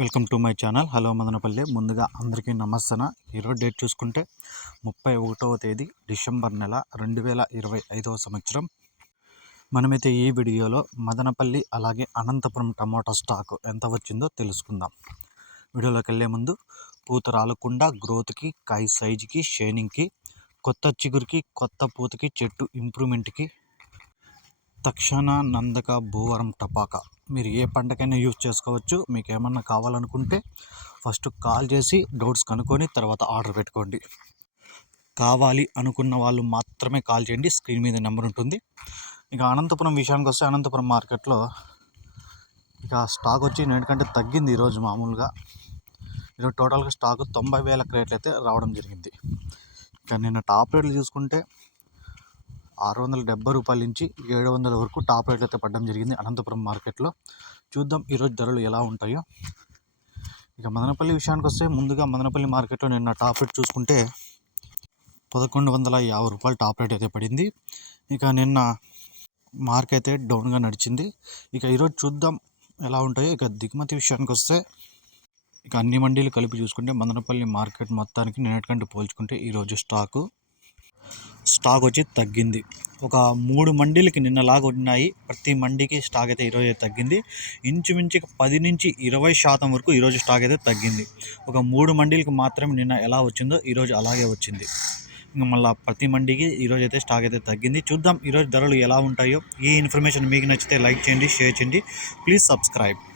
Welcome to my channel. Hello Madanapalle. ముందుగా అందరికీ నమస్తన. ఈరోజు డేట్ చూసుకుంటే ముప్పై ఒకటవ తేదీ డిసెంబర్ నెల రెండు వేల ఇరవై ఐదవ సంవత్సరం. మనమైతే ఈ వీడియోలో మదనపల్లి అలాగే అనంతపురం టమోటా స్టాక్ ఎంత వచ్చిందో తెలుసుకుందాం. వీడియోలోకి వెళ్ళే ముందు పూత రాలకుండా గ్రోత్కి కాయ సైజుకి షైనింగ్కి కొత్త చిగురికి కొత్త పూతకి చెట్టు ఇంప్రూవ్మెంట్కి తక్షణ నందక భూవరం టపాకా. మీరు ఏ పంటకైనా యూజ్ చేసుకోవచ్చు. మీకు ఏమన్నా కావాలనుకుంటే ఫస్ట్ కాల్ చేసి డౌట్స్ కనుక్కొని తర్వాత ఆర్డర్ పెట్టుకోండి. కావాలి అనుకున్న వాళ్ళు మాత్రమే కాల్ చేయండి. స్క్రీన్ మీద నెంబర్ ఉంటుంది. ఇక అనంతపురం విషయానికి వస్తే అనంతపురం మార్కెట్లో ఇక స్టాక్ వచ్చి నేటికంటే తగ్గింది ఈరోజు మామూలుగా. ఈరోజు టోటల్గా స్టాక్ తొంభై వేల క్రేట్లు అయితే రావడం జరిగింది. ఇక నిన్న టాప్ రేట్లు చూసుకుంటే ఆరు వందల డెబ్బై రూపాయల నుంచి ఏడు వందల వరకు టాప్ రేట్లు అయితే పడడం జరిగింది అనంతపురం మార్కెట్లో. చూద్దాం ఈరోజు ధరలు ఎలా ఉంటాయో. ఇక మదనపల్లి విషయానికి వస్తే ముందుగా మదనపల్లి మార్కెట్లో నిన్న టాప్ రేట్ చూసుకుంటే పదకొండు వందల యాభై రూపాయలు టాప్ రేట్ అయితే పడింది. ఇక నిన్న మార్క్ అయితే డౌన్గా నడిచింది. ఇక ఈరోజు చూద్దాం ఎలా ఉంటాయో. ఇక దిగుమతి విషయానికి వస్తే ఇక అన్ని మండీలు కలిపి చూసుకుంటే మదనపల్లి మార్కెట్ మొత్తానికి నిన్నటికంటే పోల్చుకుంటే ఈరోజు స్టాకు స్టాక్ వచ్చి తగ్గింది. ఒక మూడు మండీలకి నిన్నలాగా ఉన్నాయి. ప్రతి మండీకి స్టాక్ అయితే ఈరోజు అయితే తగ్గింది. ఇంచుమించు పది నుంచి ఇరవై శాతం వరకు ఈరోజు స్టాక్ అయితే తగ్గింది. ఒక మూడు మండీలకి మాత్రమే నిన్న ఎలా వచ్చిందో ఈరోజు అలాగే వచ్చింది. ఇంకా మళ్ళీ ప్రతి మండీకి ఈరోజు అయితే స్టాక్ అయితే తగ్గింది. చూద్దాం ఈరోజు ధరలు ఎలా ఉంటాయో. ఈ ఇన్ఫర్మేషన్ మీకు నచ్చితే లైక్ చేయండి షేర్ చేయండి. Please subscribe.